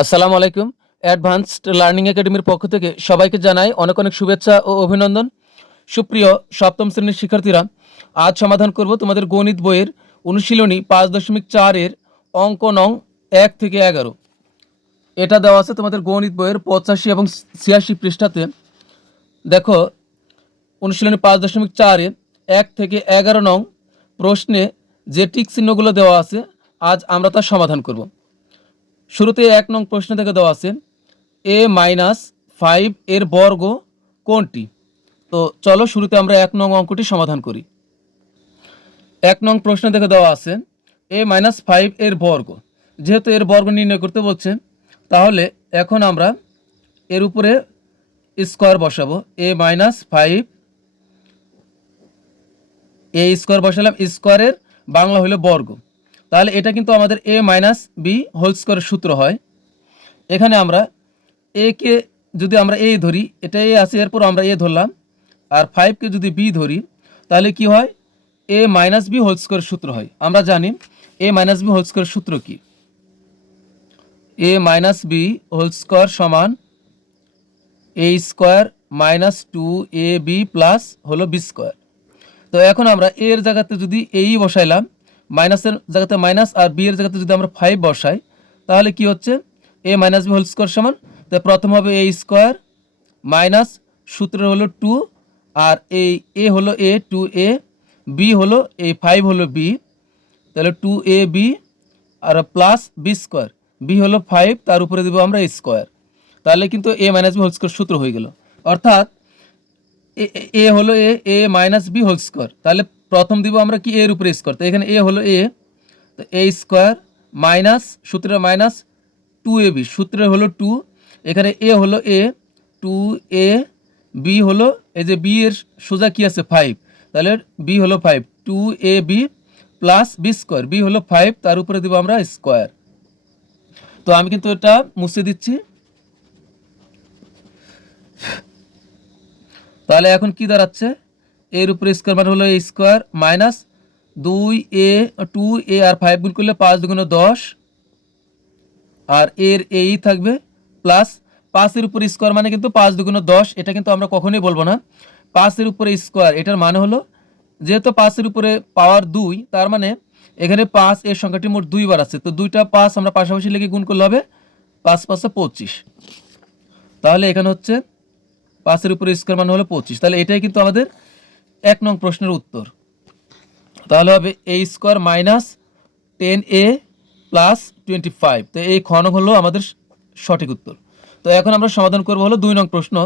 আসসালামু আলাইকুম। Advanced learning একাডেমির পক্ষ থেকে সবাইকে জানাই অনেক অনেক শুভেচ্ছা ও অভিনন্দন। সুপ্রিয় সপ্তম শ্রেণীর শিক্ষার্থীরা, আজ সমাধান করব তোমাদের গণিত বইয়ের অনুশীলনী 5.4 এর অঙ্ক নং 1 থেকে 11। এটা দেওয়া আছে তোমাদের গণিত বইয়ের 85 এবং 86 পৃষ্ঠাতে। দেখো, অনুশীলনী 5.4 এ 1 থেকে 11 নং প্রশ্নে যে টিক চিহ্নগুলো দেওয়া আছে, আজ আমরা তার সমাধান করব। শুরুতে 1 নং প্রশ্ন থেকে দেওয়া আছে a-5 এর বর্গ কোনটি? তো চলো শুরুতে আমরা 1 নং অঙ্কটি সমাধান করি। 1 নং প্রশ্ন থেকে দেওয়া আছে a-5 এর বর্গ। যেহেতু এর বর্গ নির্ণয় করতে বলছে, তাহলে এখন আমরা এর উপরে স্কোয়ার বসাবো। a-5 এ স্কোয়ার বসালাম, স্কোয়ারের বাংলা হলো বর্গ। তাহলে এটা কিন্তু আমাদের a-b হোল স্কোয়ারের সূত্র হয়। এখানে আমরা এ কে যদি আমরা এ ধরি, এটা এ আছে, এরপর আমরা এ ধরলাম, আর 5কে যদি বি ধরি, তাহলে কি হয়? a-b হোল স্কোয়ারের সূত্র হয়। আমরা জানি a-b হোল স্কোয়ারের সূত্র কি? a-b হোল স্কোয়ার সমান a square minus 2ab plus হলো বি স্কোয়ার। তো এখন আমরা এ এর জায়গাতে যদি এই বসাইলাম, মাইনাসের জায়গাতে মাইনাস, আর বি এর জায়গাতে যদি আমরা 5 বসাই, তাহলে কি হচ্ছে? a-b হোল স্কোয়ার সমান, তাই প্রথম হবে a স্কোয়ার মাইনাস সূত্র হলো 2, আর এই এ হলো a 2a, বি হলো এই 5 হলো বি, তাহলে 2ab আর প্লাস বি স্কোয়ার, বি হলো 5, তার উপরে দেবো আমরা স্কোয়ার। তাহলে কিন্তু a-b হোল স্কোয়ার সূত্র হয়ে গেল। অর্থাৎ এ হলো a-b হোল স্কোয়ার। তাহলে প্রথম দিব আমরা কি এর উপরে স্কোয়ার, তো এখানে এ হলো এ, তো এ স্কোয়ার মাইনাস সূত্রের মাইনাস 2ab, সূত্রের হলো 2, এখানে এ হলো এ 2a, বি হলো এই যে বি এর সোজা কি আছে 5, তাহলে বি হলো 5, 2ab plus B square, B হলো 5, তার উপরে দিব আমরা স্কোয়ার। তো আমি কিন্তু এটা মুছে দিচ্ছি। তাহলে এখন কি দাঁড়াচ্ছে? এর উপরে স্কোয়ার মানে হলো A square minus 2a 2a আর 5 গুণ করলে 5 দুগুণ 10, আর এর এই থাকবে প্লাস 5 এর উপরে স্কোয়ার মানে কিন্তু 5 দুগুণ 10, এটা কিন্তু আমরা কখনোই বলবো না। 5 এর উপরে স্কোয়ার, এটার মানে হলো যেহেতু 5 এর উপরে পাওয়ার 2, তার মানে এখানে 5 এর সংখ্যাটি মোট 2 বার আছে, তো দুইটা 5 আমরা পাশাপাশি লিখে গুণ করলে হবে 5 5 25। তাহলে এখানে হচ্ছে 5 এর উপরে স্কোয়ার মানে হলো 25। তাহলে এটাই কিন্তু আমাদের 1 নং প্রশ্নের উত্তর। তাহলে হবে a square minus 10a plus 25। তো এই খ নং হলো আমাদের সঠিক উত্তর। তো এখন আমরা সমাধান করবো হলো 2 নং প্রশ্ন।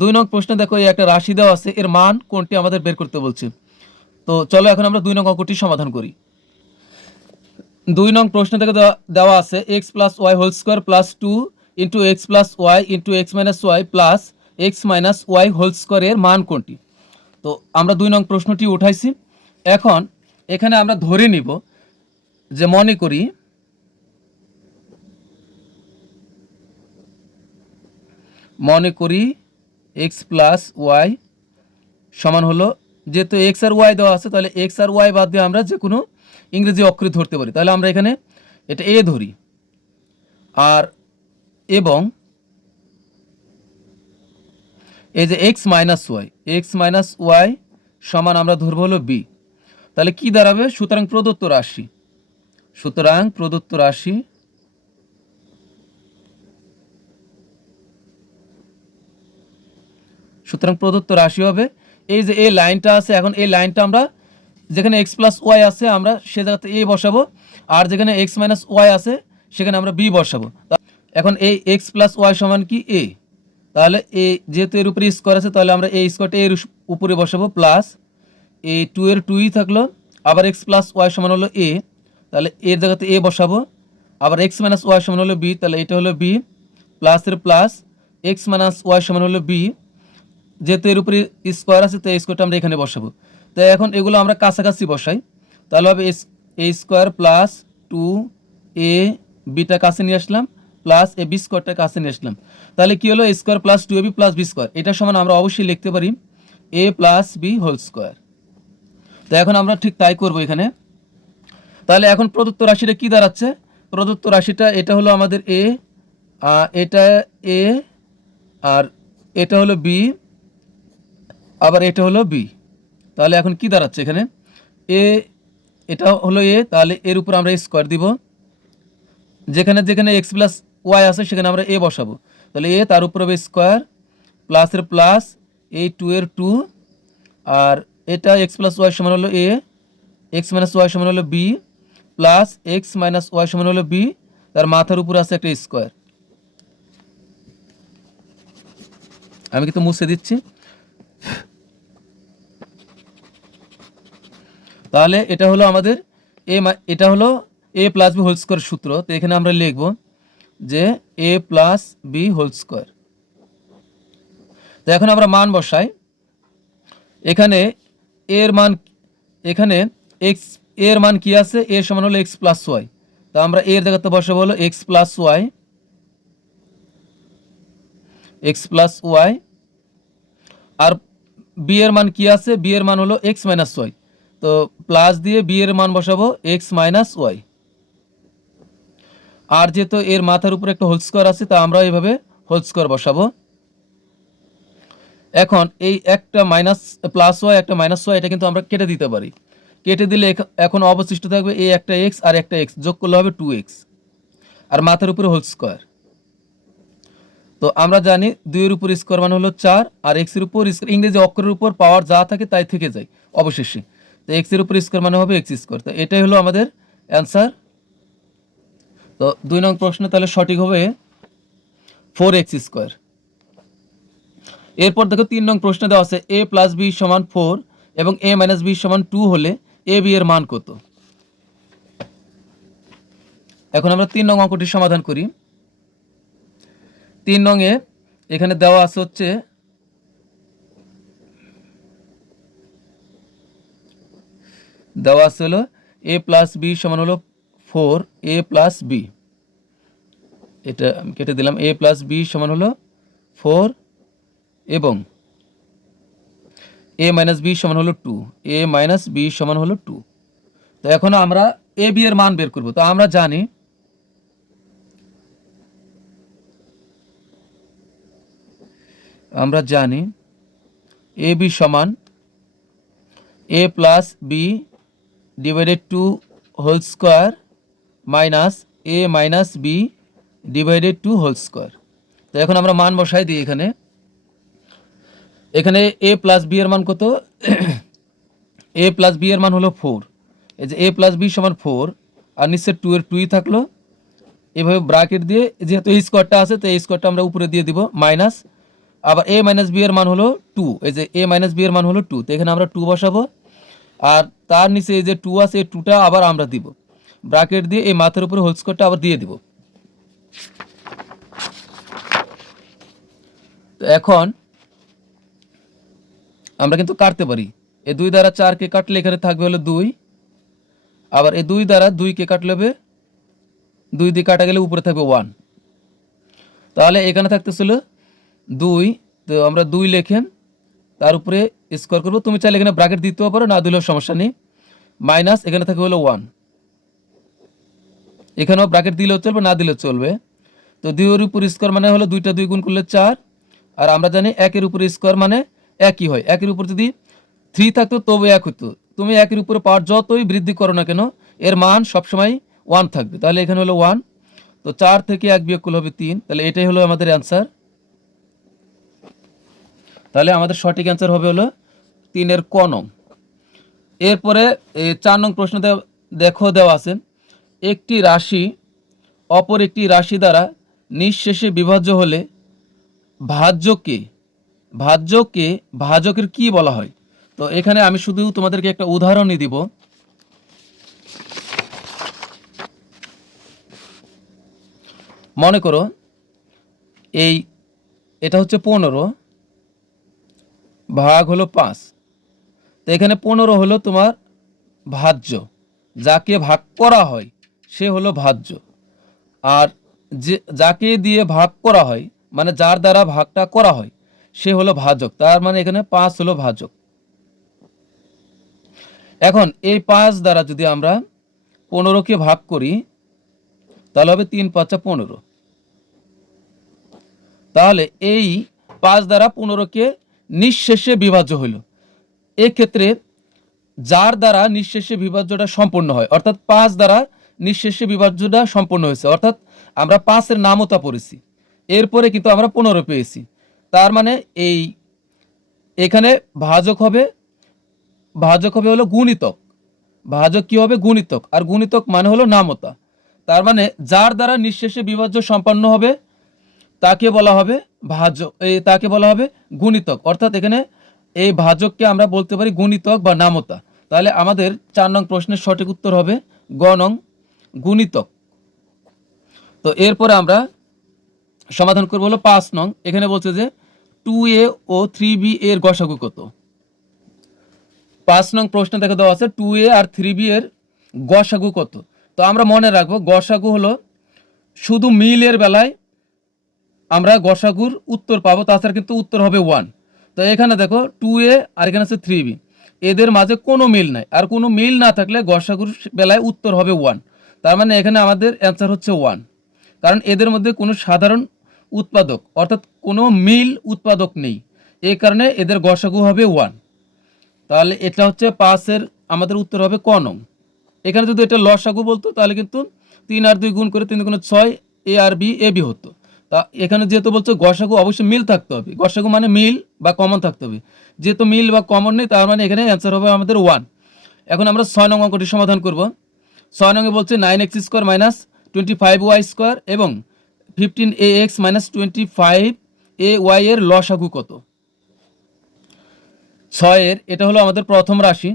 2 নং প্রশ্নে দেখো এই একটা রাশি দেওয়া আছে, এর মান কোনটি আমাদের বের করতে বলছে। তো চলো এখন আমরা 2 নং অঙ্কটি সমাধান করি। 2 নং প্রশ্ন থেকে দেওয়া আছে x plus y whole square plus 2 into x plus y into x minus y plus x minus y whole স্কোয়ারের মান কোনটি। তো আমরা 2 নং প্রশ্নটি উঠাইছি। এখন এখানে আমরা ধরে নিব যে মনে করি এক্স প্লাস ওয়াই সমান হলো, যেহেতু এক্স আর ওয়াই দেওয়া আছে, তাহলে এক্স আর ওয়াই বাদ দিয়ে আমরা যে কোনো ইংরেজি অক্ষর ধরতে পারি। তাহলে আমরা এখানে এটা এ ধরি, আর এবং এই যে এক্স মাইনাস ওয়াই সমান আমরা ধরবো হলো বি। তাহলে কি দাঁড়াবে? সুতরাং প্রদত্ত রাশি হবে এই যে এই লাইনটা আছে। এখন এই লাইনটা আমরা যেখানে এক্স প্লাস ওয়াই আছে আমরা সে জায়গাতে এ বসাবো, আর যেখানে এক্স মাইনাস ওয়াই আছে সেখানে আমরা বি বসাবো। এখন এই এক্স প্লাস ওয়াই সমান কি এ, তাহলে এ যেহেতু এর উপরে স্কোয়ার আছে, তাহলে আমরা এই স্কোয়ারটা এর উপরে বসাবো, প্লাস এই 2 এর 2ই থাকলো, আবার এক্স প্লাস ওয়াই সমান হলো এ, তাহলে এর জায়গাতে এ বসাবো, আবার এক্স মাইনাস ওয়াই সমান হলো বি, তাহলে এটা হলো বি, প্লাসের প্লাস এক্স মাইনাস ওয়াই সমান হলো বি, যেহেতু এর উপরে স্কোয়ার আছে তো এই স্কোয়ারটা আমরা এখানে বসাবো। তো এখন এগুলো আমরা কাছাকাছি বসাই, তাহলে হবে এ স্কোয়ার প্লাস 2a বিটা কাছে নিয়ে আসলাম, প্লাস এ বি স্কোয়ারটা কাছে নিয়ে আসলাম। তাহলে কি হলো? A square plus 2ab plus B square, এটা সমান আমরা অবশ্যই লিখতে পারি a plus B whole square. তো এখন আমরা ঠিক তাই করবো এখানে। তাহলে এখন প্রদত্ত রাশিটা কি দাঁড়াচ্ছে? প্রদত্ত রাশিটা এটা হলো আমাদের a এটা এ, আর এটা হলো বি, আবার এটা হলো বি। তাহলে এখন কি দাঁড়াচ্ছে এখানে, এ, এটা হলো এ, তাহলে এর উপর আমরা স্কোয়ার দিব, যেখানে যেখানে এক্স প্লাস ওয়াই আছে সেখানে আমরা এ বসাবো। তাহলে এ, তার উপর হবে স্কোয়ার, প্লাসের প্লাস, এই টু এর টু, আর এটা এক্স প্লাস ওয়াই সমান হলো এ, এক্স মাইনাস ওয়াই সমান হলো b, plus x minus y সমান হলো বি, তার মাথার উপর আছে একটা স্কোয়ার। আমি কিন্তু মুছে দিচ্ছি। তাহলে এটা হলো আমাদের এটা হলো এ প্লাস বি হোল স্কোয়ার সূত্র। তো এখানে আমরা লিখব যে এ প্লাস বি হোল স্কোয়ার। তো এখন আমরা মান বসাই। এখানে এর মান, এখানে এক্স এর মান কি আছে, এর সমান হলো এক্স প্লাস ওয়াই। তো আমরা এর জায়গাতে বসাবো হলো X plus Y, X plus Y. আর বি এর মান কি আছে, বি এর মান হলো এক্স মাইনাস ওয়াই। তো প্লাস দিয়ে বি এর মান বসাবো এক্স মাইনাস ওয়াই। আর যেহেতু এর মাথার উপরে একটা হোল স্কোয়ার আছে, তা আমরা এইভাবে হোল স্কোয়ার বসাবো। এখন এই একটা মাইনাস প্লাস ওয়াই, একটা মাইনাস ওয়াই, এটা কিন্তু আমরা কেটে দিতে পারি। কেটে দিলে এখন অবশিষ্ট থাকবে এই একটা এক্স আর একটা এক্স, যোগ করলে হবে 2x, আর মাথার উপরে হোল স্কোয়ার। তো আমরা জানি 2 এর উপর স্কোয়ার মানে হলো 4, আর এক্স এর উপর ইংরেজি অক্ষরের উপর পাওয়ার যা থাকে তাই থেকে যায় অবশেষে। তো এক্স এর উপর স্কোয়ার মানে হবে এক্স স্কোয়ার। তো এটাই হলো আমাদের অ্যান্সার। তো 2 নং প্রশ্ন তাহলে সঠিক হবে 4x স্কোয়ার। এরপর দেখো 3 নং প্রশ্ন দেওয়া আছে a প্লাস বি সমান 4 এবং a মাইনাস বি সমান 2 হলে a b এর মান কত। এখন আমরা 3 নং অঙ্কটি সমাধান করি। 3 নং এ এখানে দেওয়া আছে হচ্ছে হলো a প্লাস বি সমান হলো 4 a প্লাস বি, এটা আমি কেটে দিলাম, a প্লাস বি সমান হলো 4 এবং a মাইনাস বি সমান হলো 2, a মাইনাস বি সমান হলো 2। তো এখন আমরা a b এর মান বের করব। তো আমরা জানি a b সমান a plus b divided 2 whole square minus a minus b divided 2 whole square. তো এখন আমরা মান বসাই দিই এখানে। এখানে a প্লাস বি এর মান কত, a প্লাস বি এর মান হলো 4। এই যে a প্লাস বি সমান 4, আর নিচে 2 এর 2ই থাকলো। এভাবে ব্র্যাকেট দিয়ে যেহেতু এই স্কোয়ারটা আছে, তো এই স্কোয়ারটা আমরা উপরে দিয়ে দিব মাইনাস, আবার a মাইনাস বি এর মান হলো 2, এই যে a মাইনাস বি এর মান হলো 2। তো এখানে আমরা 2 বসাবো, আর তার নিচে এই যে 2 আছে, এই 2টা আবার আমরা দিব ব্র্যাকেট দিয়ে, এই মাথার উপরে হোল স্কোয়ারটা আবার দিয়ে দিব। তো এখন আমরা কিন্তু কাটতে পারি। এই 2 দ্বারা 4কে কাটলে এখানে থাকবে হলো 2, আবার এই 2 দ্বারা 2কে কাটলে হবে 2 দিয়ে কাটা গেলে উপরে থাকবে 1। তাহলে এখানে থাকতেছিল 2, তো আমরা 2 লিখেন, তার উপরে স্কোয়ার করবো। তুমি চাইলে এখানে ব্র্যাকেট দিতেও পারো, না দিলেও সমস্যা নেই। মাইনাস এখানে থাকবে হলো 1, এখানেও ব্র্যাকেট দিলেও চলবে, না দিলেও চলবে। তো 2 এর উপর স্কোয়ার মানে হলো 2টা 2 গুণ করলে 4, আর আমরা জানি 1 এর উপর স্কোয়ার মানে একই হয়। 1 এর উপর যদি 3 থাকতো তবে 1 হতো। তুমি 1 এর উপরে পাওয়ার যতই বৃদ্ধি করো না কেন, এর মান সবসময় 1 থাকবে। তাহলে এখানে হলো 1, তো 4 থেকে 1 বিয়োগ করলে হবে 3। তাহলে এটাই হলো আমাদের অ্যান্সার। তাহলে আমাদের সঠিক অ্যান্সার হবে হলো 3 এর ক নং। এরপরে 4 নং প্রশ্ন দেখো দেওয়া আছে একটি রাশি অপর একটি রাশি দ্বারা নিঃশেষে বিভাজ্য হলে ভাজ্যকে ভাজকের কি বলা হয়। তো এখানে আমি শুধু তোমাদেরকে একটা উদাহরণই দিব। মনে করো এটা হচ্ছে 15 ভাগ হলো 5। তো এখানে 15 হলো তোমার ভাজ্য, যাকে ভাগ করা হয় সে হলো ভাজ্য, আর যাকে দিয়ে ভাগ করা হয় মানে যার দ্বারা ভাগটা করা হয় সে হলো ভাজক। তার মানে এখানে 5 হলো ভাজক। এখন এই 5 দ্বারা যদি আমরা 15কে ভাগ করি তাহলে হবে 3 5 15। তাহলে এই 5 দ্বারা 15কে নিঃশেষে বিভাজ্য হইল। এক্ষেত্রে যার দ্বারা নিঃশেষে বিভাজ্যটা সম্পূর্ণ হয়, অর্থাৎ 5 দ্বারা নিঃশেষে বিভাজ্যটা সম্পূর্ণ হয়েছে, অর্থাৎ আমরা 5-এর নামতা পড়েছি, এরপরে কিন্তু আমরা 15 পেয়েছি। তার মানে এই এখানে ভাজক হবে হলো গুণিতক। ভাজক কি হবে? গুণিতক। আর গুণিতক মানে হলো নামতা। তার মানে যার দ্বারা নিঃশেষে বিভাজ্য সম্পন্ন হবে তাকে বলা হবে ভাজক, তাকে বলা হবে গুণিতক। অর্থাৎ এখানে এই ভাজককে আমরা বলতে পারি গুণিতক বা নামতা। তাহলে আমাদের 4 নং প্রশ্নের সঠিক উত্তর হবে গ নং, গুণিতক। তো এরপরে আমরা সমাধান করব হলো 5 নং। এখানে বলছে যে 2a ও 3b এর গসাগু কত। 5 নং প্রশ্ন দেখে দেওয়া আছে 2a আর 3b এর গসাগু কত। তো আমরা মনে রাখবো গসাগু হলো শুধু মিলের বেলায় আমরা গসাগুর উত্তর পাবো, তাছাড়া কিন্তু উত্তর হবে 1। তো এখানে দেখো 2a আর এখানে আছে 3b, এদের মাঝে কোনো মিল নাই, আর কোনো মিল না থাকলে গসাগুর বেলায় উত্তর হবে 1। তার মানে এখানে আমাদের অ্যান্সার হচ্ছে 1, কারণ এদের মধ্যে কোনো সাধারণ উৎপাদক অর্থাৎ কোনো মিল উৎপাদক নেই, এই কারণে এদের গসাগু হবে 1। তাহলে এটা হচ্ছে 5-এর আমাদের উত্তর হবে ক নং। এখানে যদি এটা লসাগু বলতো তাহলে কিন্তু 3 আর 2 গুণ করে 3 গুণ 6 এ আর বি এ বি হতো। তা এখানে যেহেতু বলছে গসাগু অবশ্যই মিল থাকতে হবে, গসাগু মানে মিল বা কমন থাকতে হবে, যেহেতু মিল বা কমন নেই তার মানে এখানে অ্যান্সার হবে আমাদের 1। এখন আমরা 6 নং অঙ্কটি সমাধান করব। 6 নঙ্গে বলছে 9x square minus 25y square এবং 15ax মাইনাস 25ay এর লসাগু কত। 6-এর এটা হলো আমাদের প্রথম রাশি।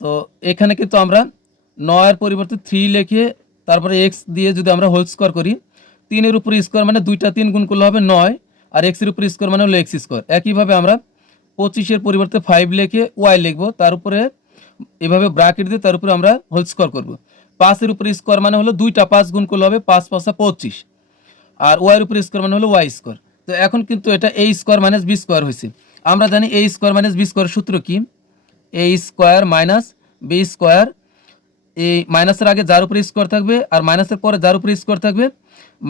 তো এখানে কিন্তু আমরা 9-এর পরিবর্তে 3 লিখে তারপরে x দিয়ে যদি আমরা হোল স্কোয়ার করি, 3-এর উপর স্কোয়ার মানে 2টা 3 গুণ করলে হবে 9, আর x-এর উপর স্কোয়ার মানে হলো x স্কোয়ার। একইভাবে আমরা 25-এর পরিবর্তে 5 লিখে y লিখবো, তার উপরে এভাবে ব্র্যাকেট দিয়ে তার উপরে আমরা হোল স্কোয়ার করবো। 5-এর উপর স্কোয়ার মানে হলো 2টা 5 গুণ করলে হবে 5 5 25, আর y-এর উপর স্কোয়ার মানে হলো y স্কোয়ার। তো এখন কিন্তু এটা a square minus b square হয়েছে। আমরা জানি a square minus b square সূত্র কি, a square minus b square. এই মাইনাসের আগে যার উপরে স্কোয়ার থাকবে আর মাইনাসের পরে যার উপরে স্কোয়ার থাকবে,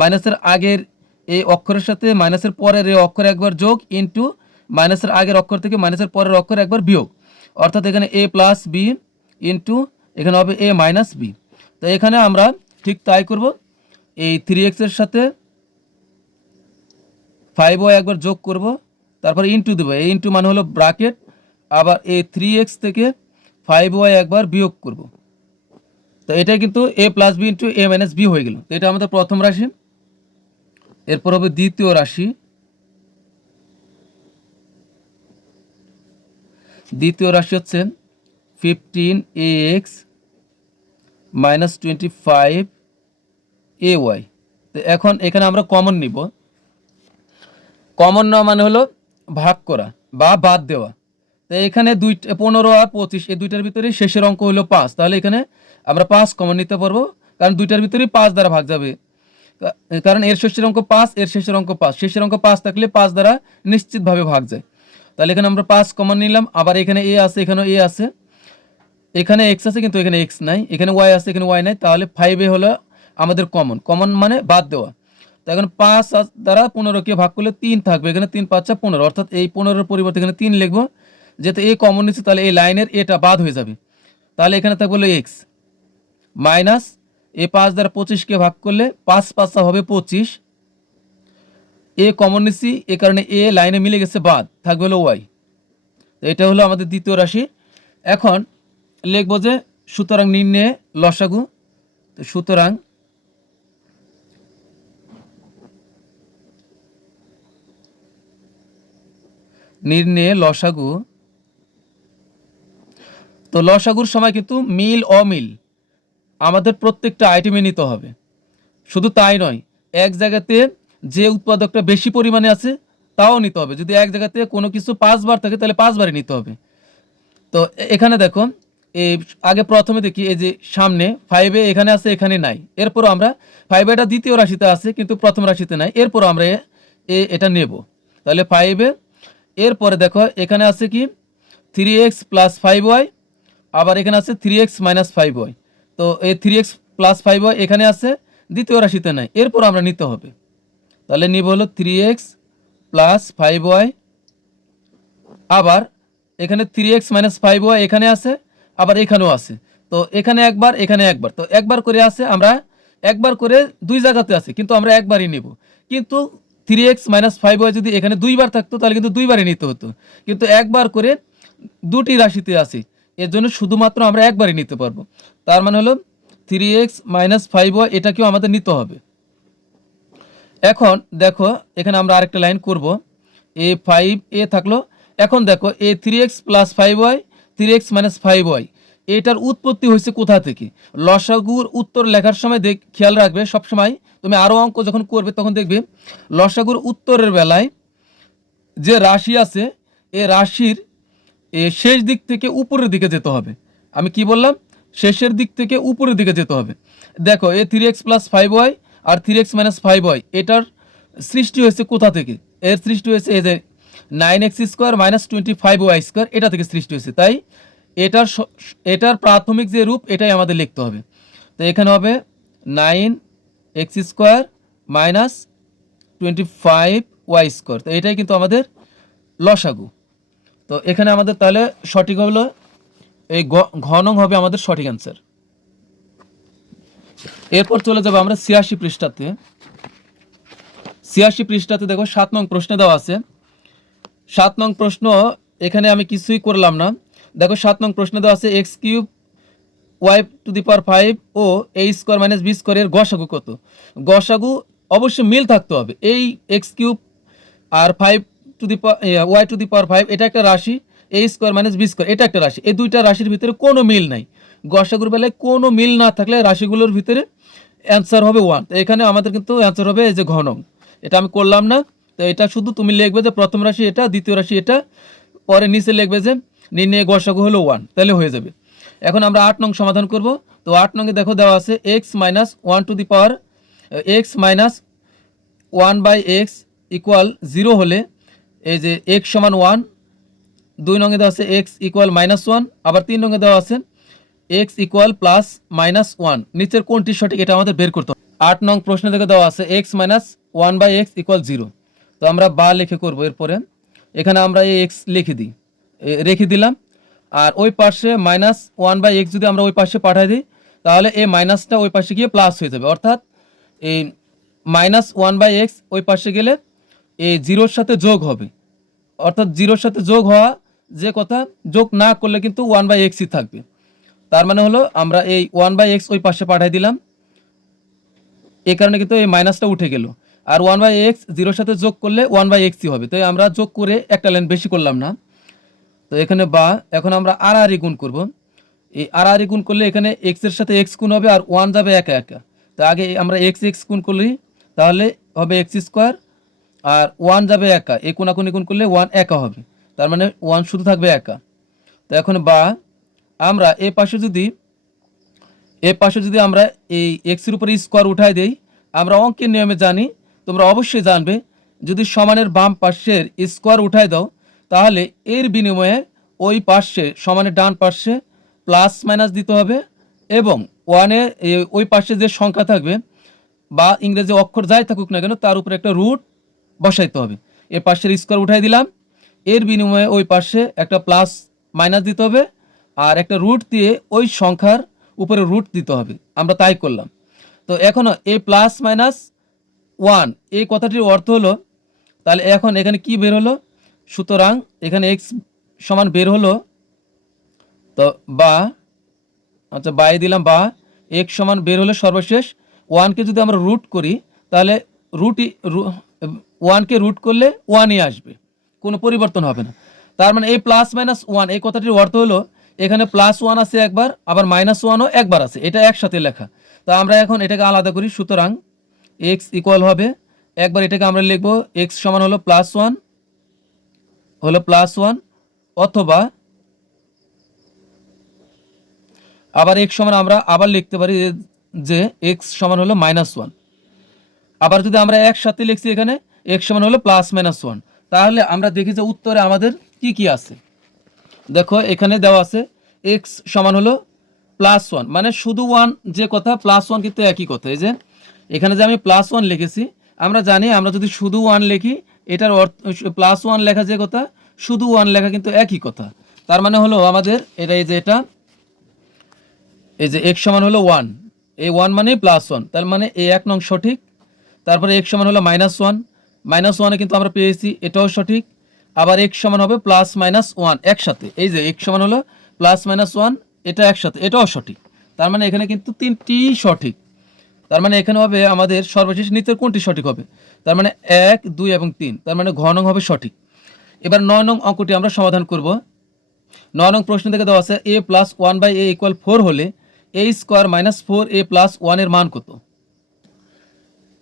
মাইনাসের আগের এই অক্ষরের সাথে মাইনাসের পরের এই অক্ষর একবার যোগ ইন্টু মাইনাসের আগের অক্ষর থেকে মাইনাসের পরের অক্ষর একবার বিয়োগ, অর্থাৎ এখানে a প্লাস বি ইন্টু এখানে হবে a মাইনাস বি। তো এখানে আমরা ঠিক তাই করব, এই 3x এর সাথে 5y একবার যোগ করব, তারপর ইন্টু দেবো, এই ইন্টু মানে হলো ব্র্যাকেট, আবার এই 3x থেকে 5y একবার বিয়োগ করব। তো এটা কিন্তু a plus b into a minus b হয়ে গেল। তো এটা আমাদের প্রথম রাশি। এরপর হবে দ্বিতীয় রাশি। দ্বিতীয় রাশি হচ্ছে 15ax মাইনাস 25ay। তো এখন এখানে আমরা কমন নিব। কমন নেওয়া মানে হলো ভাগ করা বা বাদ দেওয়া। তো এখানে 15 আর 25 এই দুইটার ভিতরে শেষের অঙ্ক হলো 5, তাহলে এখানে আমরা 5 কমন নিতে পারবো, কারণ দুইটার ভিতরেই 5 দ্বারা ভাগ যাবে, কারণ এর শেষের অঙ্ক 5, এর শেষের অঙ্ক 5, শেষের অঙ্ক 5 থাকলে 5 দ্বারা নিশ্চিতভাবে ভাগ যায়। তাহলে এখানে আমরা 5 কমন নিলাম, আবার এখানে a আছে, এখানেও a আছে, এখানে x আছে কিন্তু এখানে x নাই, এখানে y আছে এখানে y নাই, তাহলে 5a হলো আমাদের কমন। কমন মানে বাদ দেওয়া। তো এখন 5 দ্বারা 15কে ভাগ করলে 3 থাকবে, এখানে 3 5 15, অর্থাৎ এই 15-এর পরিবর্তে এখানে 3 লিখবো, যেহেতু a কমন নিচ্ছে তাহলে এই লাইনের এটা বাদ হয়ে যাবে, তাহলে এখানে থাকবে হলো x মাইনাস এই 5 দ্বারা 25কে ভাগ করলে 5 5 হবে 25, এ কমন নিচ্ছি এ কারণে এ লাইনে মিলে গেছে, বাদ থাকবে হলো y। তো এটা হলো আমাদের দ্বিতীয় রাশি। এখন লিখবো যে সুতরাং নির্ণয়ে লসাগু। তো সুতরাং নির্ণয়ে লসাগু। তো লসাগুর সময় কিন্তু মিল অমিল আমাদের প্রত্যেকটা আইটেমে নিতে হবে। শুধু তাই নয়, এক জায়গাতে যে উৎপাদকটা বেশি পরিমাণে আছে তাও নিতে হবে। যদি এক জায়গাতে কোনো কিছু 5 বার থাকে তাহলে 5 বারই নিতে হবে। তো এখানে দেখো এই আগে প্রথমে দেখি এই যে সামনে 5 এখানে আছে এখানে নাই, এরপর আমরা 5 এটা দ্বিতীয় রাশিতে আছে কিন্তু প্রথম রাশিতে নাই, এরপর আমরা এটা নেব। তাহলে 5 এরপরে দেখো এখানে আছে কি 3x প্লাস 5y, আবার এখানে আছে 3x মাইনাস 5y। তো এই 3x প্লাস 5y এখানে আছে, দ্বিতীয় রাশিতে নাই, এরপর আমরা নিতে হবে। তাহলে নিব হলো 3x প্লাস 5y, আবার এখানে 3x মাইনাস 5y এখানে আছে, আবার এখানেও আছে। তো এখানে একবার, এখানে একবার, তো একবার করে আছে, আমরা একবার করে দুই জায়গাতে আছে, কিন্তু আমরা একবারই নেব। কিন্তু 3x মাইনাস 5y যদি এখানে দুইবার থাকতো তাহলে কিন্তু দুইবারই নিতে হতো, কিন্তু একবার করে দুটি রাশিতে আছে, এর জন্য শুধুমাত্র আমরা একবারই নিতে পারবো। তার মানে হলো 3x মাইনাস 5y এটাকেও আমাদের নিতে হবে। এখন দেখো এখানে আমরা আরেকটা লাইন করব, এ 5a থাকলো। এখন দেখো এ 3x plus 5y, 3x minus 5y এটার উৎপত্তি হয়েছে কোথা থেকে? লসাগুর উত্তর লেখার সময় খেয়াল রাখবে, সবসময় তুমি আরও অঙ্ক যখন করবে তখন দেখবে লসাগুর উত্তরের বেলায় যে রাশি আছে এ রাশির শেষ দিক থেকে উপরের দিকে যেতে হবে। আমি কি বললাম? শেষের দিক থেকে উপরের দিকে যেতে হবে। দেখো এ 3x প্লাস 5y আর 3x মাইনাস 5y এটার সৃষ্টি হয়েছে কোথা থেকে? এর সৃষ্টি হয়েছে এই যে 9x square minus 25y square, এটা থেকে সৃষ্টি হয়েছে। তাই এটার প্রাথমিক যে রূপ এটাই আমাদের লিখতে হবে। তো এখানে হবে 9x square minus 25y square, তো এটাই কিন্তু আমাদের লসাগু। তো এখানে আমাদের তাহলে সঠিক হলো এই ঘ নং হবে আমাদের সঠিক অ্যান্সার। এরপর চলে যাবো আমরা 86 পৃষ্ঠাতে। 86 পৃষ্ঠাতে দেখো 7 নং প্রশ্নে দেওয়া আছে। 7 নং প্রশ্ন এখানে আমি কিছুই করলাম না। দেখো 7 নং প্রশ্নে দেওয়া আছে X cube Y to the power 5 ও এ স্কোয়ার মাইনাস বি স্কোয়ারের গসাগু কত? গসাগু অবশ্যই মিল থাকতে হবে। এই এক্স কিউব আর 5 to the Y to the power 5 এটা একটা রাশি, A square minus B square এটা একটা রাশি, এই দুইটা রাশির ভিতরে কোনো মিল নাই। গসাগুর বেলায় কোনো মিল না থাকলে রাশিগুলোর ভিতরে অ্যান্সার হবে 1। তো এখানে আমাদের কিন্তু অ্যান্সার হবে এই যে ঘ নং। এটা আমি করলাম না, তো এটা শুধু তুমি লিখবে যে প্রথম রাশি এটা, দ্বিতীয় রাশি এটা, পরে নিচে লিখবে যে নির্ণয় গসাগু হলো 1, তাহলে হয়ে যাবে। এখন আমরা 8 নং সমাধান করব। তো 8 নংয়ে দেখো দেওয়া আছে x minus 1 to the power x minus 1 by x equal 0 হলে এই যে এক্স সমান 1। 2 নংয়ে দেওয়া আছে এক্স ইকুয়াল মাইনাস 1, আবার 3 নংয়ে দেওয়া আছে এক্স ইকুয়াল প্লাস মাইনাস 1। নিচের কোনটি সঠিক এটা আমাদের বের করতে হবে। 8 নং প্রশ্ন থেকে দেওয়া আছে x minus 1 by x equal 0। তো আমরা বা লিখে করব। এরপরে এখানে আমরা এই এক্স লিখে দিই, রেখে দিলাম। আর ওই পাশে মাইনাস 1 বাই এক্স যদি আমরা ওই পাশে পাঠাই দিই তাহলে এই মাইনাসটা ওই পাশে গিয়ে প্লাস হয়ে যাবে, অর্থাৎ এই মাইনাস 1 বাই এক্স ওই পাশে গেলে এই জিরোর সাথে যোগ হবে, অর্থাৎ জিরোর সাথে যোগ হওয়া যে কথা, যোগ না করলে কিন্তু 1 বাই এক্সই থাকবে। তার মানে হলো আমরা এই 1 বাই এক্স ওই পাশে পাঠাই দিলাম, এই কারণে কিন্তু এই মাইনাসটা উঠে গেল। আর 1 বাই এক্স জিরোর সাথে যোগ করলে 1 বাই এক্সই হবে, তাই আমরা যোগ করে একটা লাইন বেশি করলাম না। তো এখানে বা এখন আমরা আর আর গুণ করব। এই আর আর গুণ করলে এখানে এক্স এর সাথে এক্স গুণ হবে আর 1 যাবে একা একা। তো আগে আমরা এক্স এক্স গুণ করলি তাহলে হবে এক্স স্কোয়ার, আর 1 যাবে একা, এই কোনাকুনি গুণ করলে 1 একা হবে, তার মানে 1 শুধু থাকবে একা। তো এখন বা আমরা এ পাশে যদি আমরা এই এক্সের উপরে স্কোয়ার উঠাই দেই, আমরা অঙ্কের নিয়মে জানি, তোমরা অবশ্যই জানবে, যদি সমানের বাম পাশের স্কোয়ার উঠাই দাও তাহলে এর বিনিময়ে ওই পাশে সমানের ডান পাশে প্লাস মাইনাস দিতে হবে, এবং 1-এর ওই পাশে যে সংখ্যা থাকবে বা ইংরেজি অক্ষর যাই থাকুক না কেন তার উপরে একটা রুট বসাইতে হবে। এ পাশের স্কোয়ার উঠাই দিলাম, এর বিনিময়ে ওই পাশে একটা প্লাস মাইনাস দিতে হবে, আর একটা রুট দিয়ে ওই সংখ্যার উপরে রুট দিতে হবে। আমরা তাই করলাম। তো এখনও এই প্লাস মাইনাস 1 এই কথাটির অর্থ হলো, তাহলে এখন এখানে কি বের হলো? সুতরাং এখানে এক্স সমান বের হলো, তো বা আচ্ছা বাই দিলাম, বা এক্স সমান বের হলে সর্বশেষ 1কে যদি আমরা রুট করি তাহলে 1কে রুট করলে 1ই আসবে, কোনো পরিবর্তন হবে না। তার মানে এই প্লাস মাইনাস 1 এই কথাটির অর্থ হলো এখানে প্লাস 1 আছে একবার, আবার মাইনাস 1ও একবার আছে, এটা একসাথে লেখা। তো আমরা এখন এটাকে আলাদা করি। সুতরাং এক্স ইকুয়াল হবে, একবার এটাকে আমরা লিখব এক্স সমান হলো প্লাস 1 অথবা আবার এক্স সমান আমরা আবার লিখতে পারি যে এক্স সমান হলো -1। আবার যদি আমরা একসাথে লিখছি এখানে এক্স সমান হলো +-1, তাহলে আমরা দেখি যে উত্তরে আমাদের কি কি আছে। দেখো এখানে দেওয়া আছে এক্স সমান হলো +1, মানে শুধু 1 যে কথা, +1 কিন্তু একই কথা। এই যে এখানে যে আমি +1 লিখেছি আমরা জানি আমরা যদি শুধু 1 লিখি এটার অর্থ +1 লেখা যে কথা, শুধু 1 লেখা কিন্তু একই কথা। তার মানে হলো আমাদের এটা এই যে এটা এই যে x সমান হলো 1, এই 1 মানে +1, তার মানে এই 1 নং সঠিক। তারপরে x সমান হলো -1, -1 এ কিন্তু আমরা পেয়েছি, এটাও সঠিক। আবার x সমান হবে +-1 একসাথে, এই যে x সমান হলো +-1 এটা একসাথে, এটাও সঠিক। তার মানে এখানে কিন্তু 3টি সঠিক। তার মানে এখানে হবে আমাদের সর্বশেষ নিচের কোনটি সঠিক হবে, তার মানে 1, 2 এবং 3, তার মানে ঘ নং হবে সঠিক। এবার 9 নং অঙ্কটি আমরা সমাধান করব। 9 নং প্রশ্ন থেকে দেওয়া আছে a + 1/a = 4 হলে a² - 4a + 1 এর মান কত।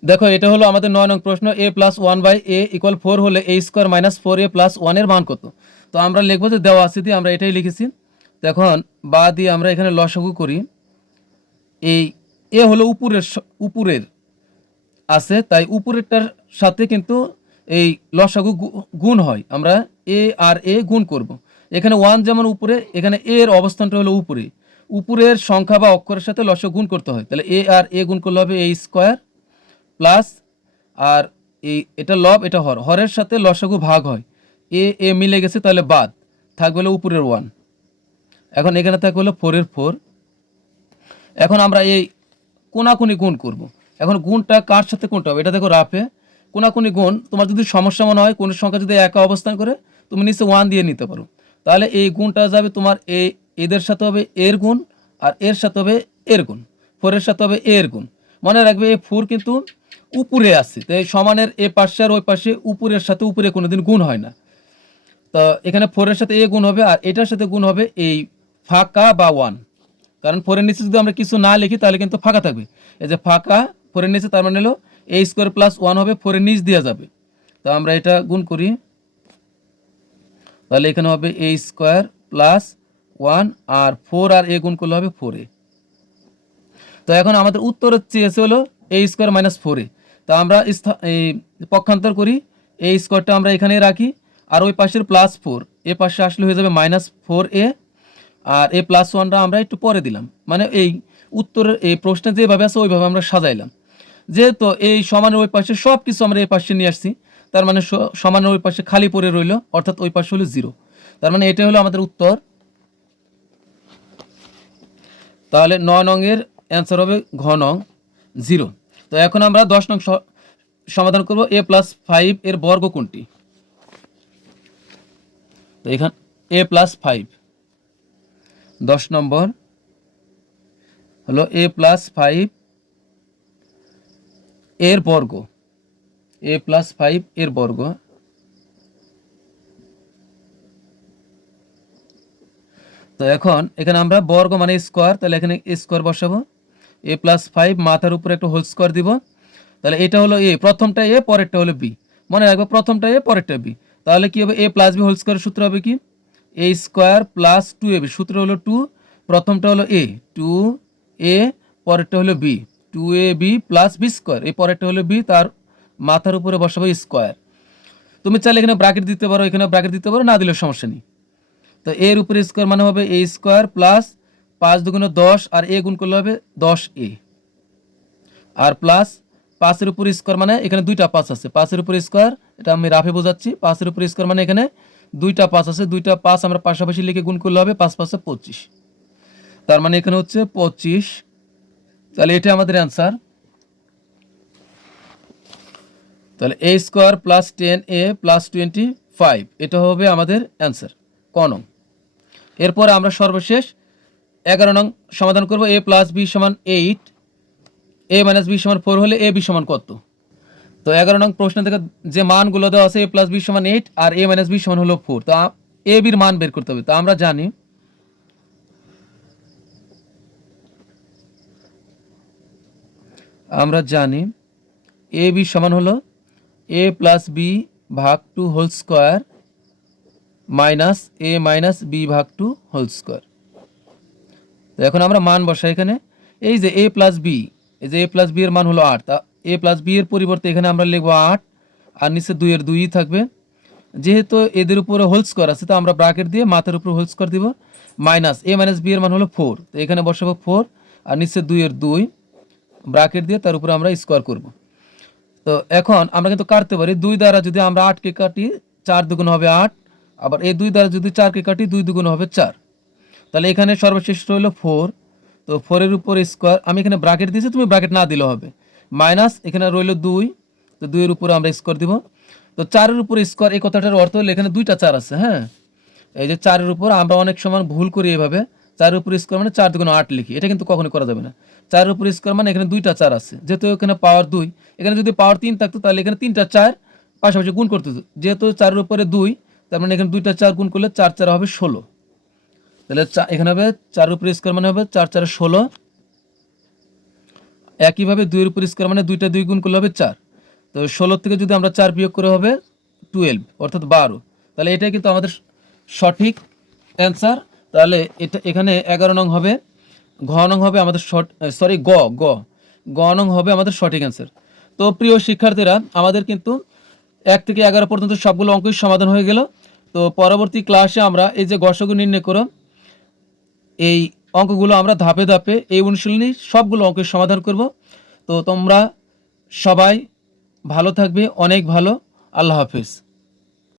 দেখো এটা হলো আমাদের 9 নং প্রশ্ন, a + 1/a = 4 হলে a² - 4a + 1 এর মান কত। তো আমরা লিখবো যে দেওয়া আছে দিয়ে আমরা এটাই লিখেছি। তো এখন বা দিয়ে আমরা এখানে লসাগু করি। এই এ হলো উপরের আছে, তাই উপরেরটার সাথে কিন্তু এই লসাগু গুণ হয়, আমরা এ আর এ গুণ করব। এখানে 1 যেমন উপরে, এখানে এ এর অবস্থানটা হলো উপরে, উপরের সংখ্যা বা অক্ষরের সাথে লসাগু গুণ করতে হয়। তাহলে এ আর এ গুণ করলে হবে a² প্লাস, আর এটা লব এটা হরের সাথে লসাগু ভাগ হয়, এ মিলে গেছে তাহলে বাদ থাকবে হলো উপরের 1। এখন এখানে থাকবে হলো 4 এর 4। এখন আমরা এই কোনাকুনি গুণ করব। এখন গুণটা কার সাথে কোনটা হবে, এটা দেখো রাফে কোনাকুনি গুণ। তোমার যদি সমস্যা মনে হয় কোনো সংখ্যা যদি একা অবস্থান করে, তুমি নিচে 1 দিয়ে নিতে পারো। তাহলে এই গুণটা যাবে তোমার এদের সাথে হবে এর গুণ, আর এর সাথে হবে এর গুণ, 4 এর সাথে হবে এর গুণ। মনে রাখবে এই 4 কিন্তু উপরে আছে, তো এই সমানের এ পাশে আর ওই পাশে উপরের সাথে উপরে কোনোদিন গুণ হয় না। তো এখানে 4 এর সাথে এ গুণ হবে, আর এটার সাথে গুণ হবে এই ফাঁকা বা 1, কারণ 4 এর নিচে যদি আমরা কিছু না লিখি তাহলে কিন্তু ফাঁকা থাকবে। এই যে ফাঁকা 4 এর নিচে, তার মানে হলো a² + 1 হবে 4 এর নিচ দেওয়া যাবে। তো আমরা এটা গুণ করি, তাহলে এখানে হবে a² + 1 আর 4 আর a গুণ করলে হবে 4a। তো এখন আমাদের উত্তর চেয়েছে হলো a² - 4a। তা আমরা এই পক্ষান্তর করি, এই স্কোয়ারটা আমরা এখানে রাখি, আর ওই পাশের +4 এ পাশে আসলে হয়ে যাবে -4a, আর a + 1টা আমরা একটু পরে দিলাম। মানে এই উত্তরের এই প্রশ্নে যেভাবে আছে ওইভাবে আমরা সাজাইলাম। যেহেতু এই সমানের ওই পাশে সব কিছু আমরা এই পাশে নিয়ে আসছি, তার মানে সমানের ওই পাশে খালি পড়ে রইল, অর্থাৎ ওই পাশে হলো 0। তার মানে এটাই হলো আমাদের উত্তর। তাহলে 9 নং এর অ্যান্সার হবে ঘ নং 0। তো এখন আমরা 10 নং সমাধান করব, a + 5 এর বর্গ কোনটি। তো এখানে a + 5, 10 নম্বর হলো a + 5 এর বর্গ, a + 5 এর বর্গ। তো এখন এখানে আমরা বর্গ মানে স্কোয়ার, তাহলে এখানে স্কোয়ার বসাবো, a + 5 মাথার উপরে একটা হোল স্কোয়ার দিব। তাহলে এটা হলো a, প্রথমটা a পরেরটা হলো b, মনে রাখবে প্রথমটা a পরেরটা b। তাহলে কি হবে a + b হোল স্কোয়ারের সূত্র হবে কি a² + 2ab, সূত্র হলো 2, প্রথমটা হলো a 2a, পরেরটা হলো b 2ab + b², এই পরেরটা হলো b, তার মাথার উপরে বসাবো স্কোয়ার। তুমি চাইলে এখানে ব্র্যাকেট দিতে পারো, এখানে ব্র্যাকেট দিতে পারো, না দিলেও সমস্যা নেই। তো এর উপরে স্কোয়ার মানে হবে a² প্লাস 5 × 10 আর a গুণ করলে হবে 10a, আর প্লাস 5 এর উপর স্কোয়ার মানে এখানে দুইটা 5 আছে, 5 এর উপর স্কোয়ার, এটা আমি রাফে বোঝাচ্ছি, 5 এর উপর স্কোয়ার মানে এখানে দুইটা 5 আছে, দুইটা 5 আমরা পাশাপাশি লিখে গুণ করলে হবে 5 × 5 = 25, তার মানে এখানে হচ্ছে 25। তাহলে এটা আমাদের অ্যান্সার। তাহলে a² + 10a + 25, এটা হবে আমাদের অ্যান্সার ক নং। এরপরে আমরা সর্বশেষ 11 নং সমাধান করব, a + b = 8, a - b = 4 হলে ab সমান কত। তো 11 নং প্রশ্ন থেকে যে মানগুলো দেওয়া আছে a + b = 8 R a - b সমান হলো 4, তো a b এর মান বের করতে হবে। তো আমরা জানি a b সমান হলো a + b ভাগ 2 whole square minus a - b ভাগ 2 হোল স্কোয়ার। তো এখন আমরা মান বসাই এখানে, এই যে a + b, এই যে a + b এর মান হলো 8, তা a + b এর পরিবর্তে এখানে আমরা লিখব 8, আর নিচে 2 এর 2ই থাকবে। যেহেতু এদের উপরে হোল স্কোয়ার আছে, তো আমরা ব্র্যাকেট দিয়ে মাথার উপরে হোল স্কোয়ার দিব, মাইনাস a - b এর মান হলো 4, তো এখানে বসাবো 4, আর নিচে 2 এর 2 ব্র্যাকেট দিয়ে তার উপরে আমরা স্কোয়ার করব। তো এখন আমরা কিন্তু কাটতে পারি 2 দ্বারা যদি আমরা 8কে কাটি 4 দুগুণ হবে 8, আবার এই 2 দ্বারা যদি 4কে কাটি 2 দুগুণ হবে 4। তাহলে এখানে সর্বশেষ রইল 4। তো 4 এর উপর স্কোয়ার, আমি এখানে ব্র্যাকেট দিয়েছি, তুমি ব্র্যাকেট না দিলেও হবে, মাইনাস এখানে রইল 2। তো 2 এর উপরে আমরা স্কোয়ার দিব। তো 4 এর উপর স্কোয়ার, এই কথাটার অর্থ হলো এখানে 2টা 4 আছে। হ্যাঁ, এই যে 4 এর উপর আমরা অনেক সময় ভুল করি এভাবে, 4 এর উপর স্কোয়ার মানে 4 দুগুণ 8 লিখি, এটা কিন্তু কখনোই করা যাবে না। 4 এর উপর স্কোয়ার মানে এখানে 2টা 4 আছে, যেহেতু এখানে পাওয়ার 2, এখানে যদি পাওয়ার 3 থাকতো তাহলে এখানে 3টা 4 পাশাপাশি গুণ করতে হতো, যেহেতু 4 এর উপরে 2, তার মানে এখানে 2টা 4 গুণ করলে 4 4 হবে 16। তাহলে এখানে হবে 4 এর উপর স্কোয়ার মানে হবে 4 4 16। একইভাবে 2 এর উপর স্কোয়ার মানে 2টা 2 গুণ করলে হবে 4। তো 16 থেকে যদি আমরা 4 বিয়োগ করে হবে 12, অর্থাৎ 12। তাহলে এটাই কিন্তু আমাদের সঠিক অ্যান্সার। তাহলে এটা এখানে 11 নং হবে, ঘ নং হবে আমাদের সরি গ গ গ নং হবে আমাদের সঠিক অ্যান্সার। তো প্রিয় শিক্ষার্থীরা, আমাদের কিন্তু 1 থেকে 11 পর্যন্ত সবগুলো অঙ্কই সমাধান হয়ে গেল। তো পরবর্তী ক্লাসে আমরা এই যে গসক নির্ণয় করো, এই অঙ্কগুলো আমরা ধাপে ধাপে এই অনুশীলনী সবগুলো অঙ্কের সমাধান করব। তো তোমরা সবাই ভালো থাকবে, অনেক ভালো। আল্লাহ হাফেজ।